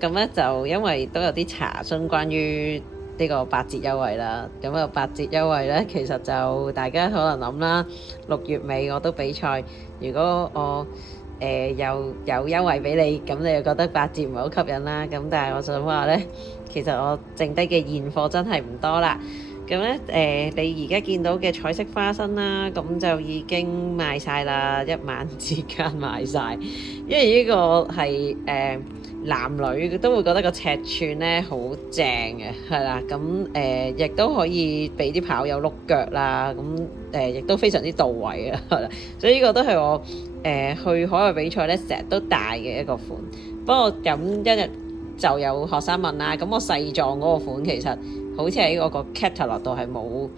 咁咧就因為都有啲查詢關於呢個八折優惠啦。咁啊八折優惠咧，其實就大家可能諗啦，6月尾我都比賽，如果我又有優惠俾你，咁你又覺得八折唔係好吸引啦。咁但係我想話咧，其實我剩低嘅現貨真係唔多啦。咁咧你而家見到嘅彩色花生啦，咁就已經賣晒啦，一晚之間賣晒。因為呢個係男女都會覺得個尺寸咧好正嘅，係啦。咁亦都可以俾啲跑友碌腳啦。咁亦都非常之到位啊，係啦。所以呢個都係我去海外比賽咧成日都帶嘅一個款。不過咁一日就有學生問啦，咁我細壯嗰個款其實好似喺嗰個 catalog 度係冇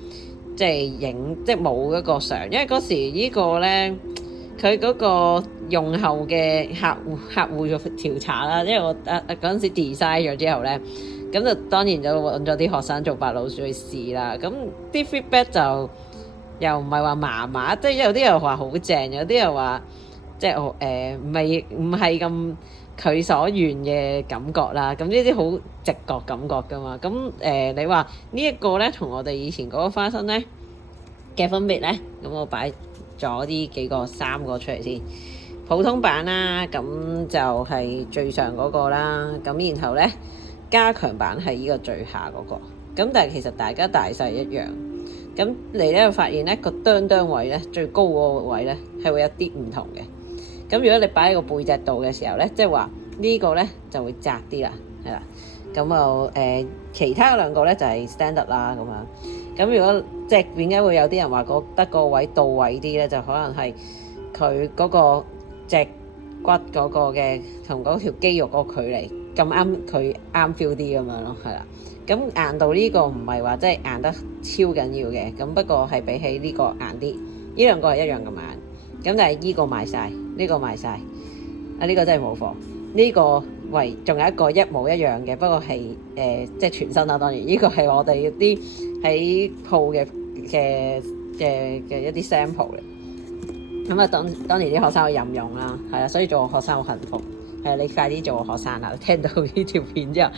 即係影，即係冇一個相，因為嗰時呢個咧佢嗰個用後嘅客戶嘅調查啦，因為我嗰陣時 design 咗之後咧，咁就當然就揾咗啲學生做白老鼠去試啦。咁啲 feedback 就又唔係話麻麻，即係有啲又話好正，有啲又話即係唔係咁佢所願嘅感覺啦。咁呢啲好直覺感覺噶嘛。咁你話呢一個咧同我哋以前嗰個花生咧嘅分別咧，咁我擺咗啲3個出嚟先。普通版啦，咁就係最上嗰個啦。咁然後咧加強版係呢個最下嗰個。咁但係其實大家大細一樣。咁你咧發現咧個哚位咧最高嗰個位咧係會有啲唔同嘅。咁如果你擺喺個背脊度嘅時候咧，即係話呢個咧就會窄啲啦，係啦。咁其他兩個咧就係 standard 啦咁樣。咁如果即係點解會有啲人話覺得個位到位啲咧，就可能係佢嗰個脊骨嗰個嘅同嗰條肌肉嗰個距離咁啱，佢啱 feel 啲咁樣咯，係啦。咁硬度呢個唔係話即係硬得超緊要嘅，咁不過係比起呢個硬啲。呢兩個係一樣咁硬，咁但係呢個賣晒，呢個賣晒。呢個真係冇貨。呢個仲有一個一模一樣嘅，不過係即係全新啦。當然呢個係我哋啲喺鋪嘅一啲 sample 嚟。咁啊，當年啲學生去任用啦，係啊，所以做我學生好幸福。係你快啲做我學生啦！聽到呢條片之後，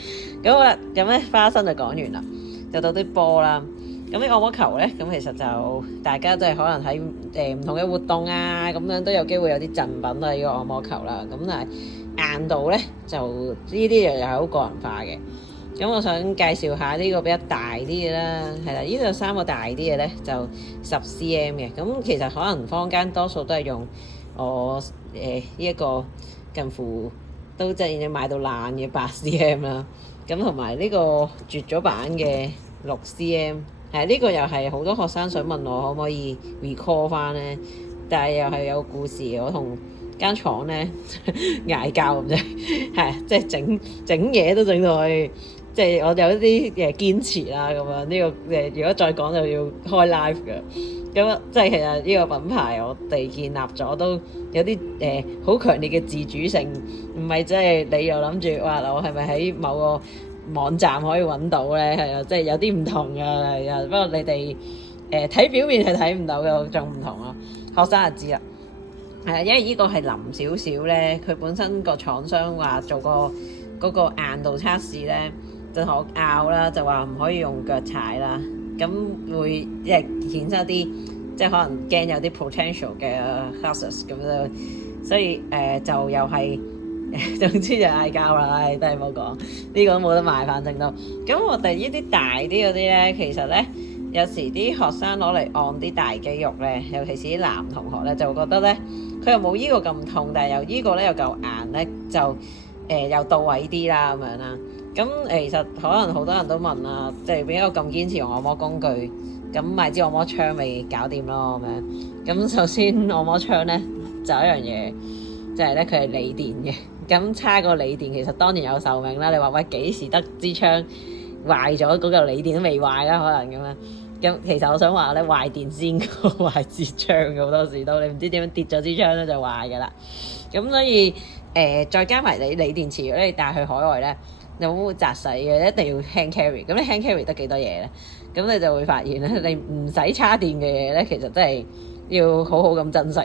咁好啦，咁咧花生就講完啦，就到啲波啦。咁啲按摩球咧，咁其實就大家都係可能喺唔同嘅活動啊，咁樣都有機會有啲贈品都係呢個按摩球啦。咁但係硬度咧，就呢啲又係好個人化嘅。咁我想介紹下呢個比較大啲嘅啦，係啦，呢度3個大啲嘅咧就10 cm 嘅。咁其實可能坊間多數都係用我呢一個近乎都即係已經買到爛嘅8 cm 啦。咁同埋呢個絕咗版嘅6 cm， 係呢個又係好多學生想問我可唔可以 recall 翻咧，但係又係有故事，我同間廠咧嗌交咁啫，係即係整嘢都整到去。即係我有一啲堅持啦，咁樣呢個如果再講就要開 live 嘅。咁即係其實呢個品牌我哋建立咗都有啲好強烈嘅自主性，唔係即係你又諗住話我係咪喺某個網站可以揾到咧？係啊，即係有啲唔同㗎，係啊。不過你哋睇表面係睇唔到嘅，仲唔同咯。學生就知啦，係啊，因為呢個係腍少少咧，佢本身個廠商話做個嗰個硬度測試咧。就同我拗啦，就話唔可以用腳踩啦，咁會即係衍生啲即係可能驚有啲 potential 嘅 hazards 咁樣，所以就又係總之就嗌交啦，都係冇講呢個都冇得賣，反正都咁。我哋呢啲大啲嗰啲咧，其實咧有時啲學生攞嚟按啲大肌肉咧，尤其是啲男同學咧，就會覺得咧佢又冇呢個咁痛，但係又呢個咧又夠硬咧，就又到位啲啦咁樣啦。咁其實可能好多人都問啦，即係點解我咁堅持用按摩工具？咁買支按摩槍咪搞掂咯咁樣。咁首先按摩槍咧就有一樣嘢，就係咧佢係鋰電嘅。咁差個鋰電其實當然有壽命啦。你話喂幾時得支槍壞咗嗰嚿鋰電都未壞啦，可能咁樣。咁其實我想話咧，壞電先過壞支槍嘅，好多時都你唔知點樣跌咗支槍咧就壞㗎啦。咁所以再加埋你鋰電池，如果你帶去海外咧，你好扎實嘅，一定要 hand carry。咁你 hand carry 得幾多嘢咧？咁你就會發現咧，你唔使叉電嘅嘢咧，其實真係要好好咁珍惜，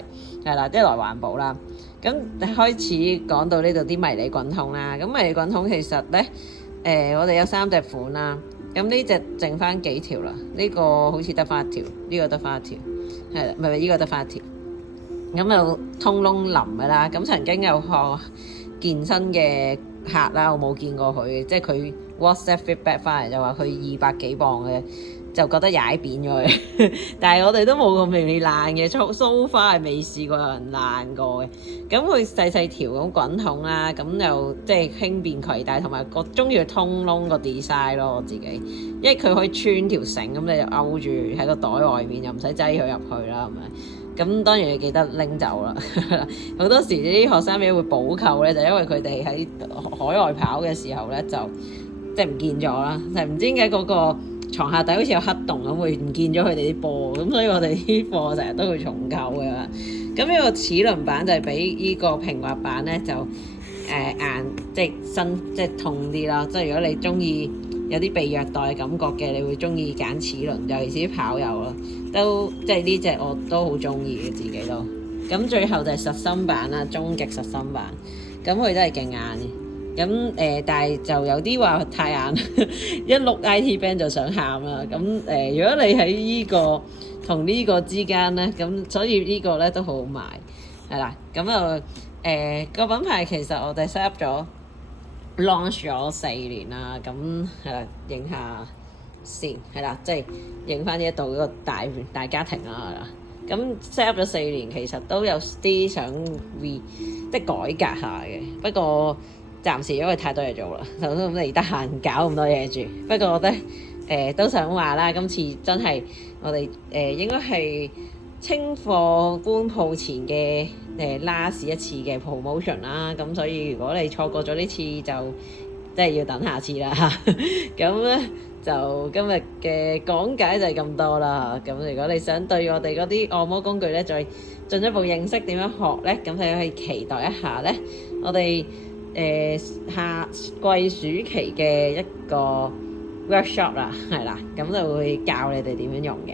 係啦，一來環保啦。咁開始講到呢度啲迷你滾筒啦。咁迷你滾筒其實咧，我哋有3隻款啦。咁呢隻剩翻幾條啦？呢個好似得翻一條，呢個得翻一條，係啦，唔係呢個得翻一條。咁又通窿淋嘅啦。咁曾經有個健身嘅客啦，我冇見過佢，即係佢 WhatsApp feedback 翻嚟就話佢200幾磅嘅，就覺得踩扁咗佢。但係我哋都冇咁容易爛嘅，so far係未試過有人爛過嘅。咁佢細細條咁滾筒啦，咁又即係輕便攜帶，同埋我中意佢通窿個 design 咯，我自己，因為佢可以穿條繩，咁你就勾住喺個袋外面，又唔使擠佢入去啦，係咪？咁當然你記得拎走啦。好多時啲學生妹會補購咧，就因為佢哋喺海外跑嘅時候咧，就即係唔見咗啦，就唔知點解嗰個床下底好似有黑洞咁，會唔見咗佢哋啲波，咁所以我哋啲貨成日都會重購嘅。咁呢個齒輪板就係比呢個平滑板咧就硬，即係新，即係痛啲啦。即係如果你中意有啲被虐待嘅感覺嘅，你會中意揀齒輪，尤其是啲跑友咯，都即係呢隻我都好中意嘅自己都。咁最後就係實心板啦，終極實心板，咁佢都係勁硬嘅。咁但係就有啲話太硬，一碌 IT band 就想喊啦。咁如果你喺呢個同呢個之間咧，咁所以呢個咧都好好賣，係啦。咁個品牌其實我哋 set up 咗 launch 咗4年啦。咁係啦，影下先，係啦，即係影翻呢一度嗰個大家庭啦，係啦。咁 set up 咗4年，其實都有啲想即係改革下嘅，不過暫時因為太多嘢做啦，就都未得閒搞咁多嘢住。不過咧都想話啦，今次真係我哋應該係清貨搬鋪前嘅last 一次嘅 promotion 啦。咁所以如果你錯過咗呢次，就即係要等下次啦。咁咧就今日嘅講解就係咁多啦。咁如果你想對我哋嗰啲按摩工具咧再進一步認識點樣學咧，咁你可以期待一下咧，我哋夏季暑期嘅一個 workshop 啦，係啦，咁就會教你哋點樣用嘅。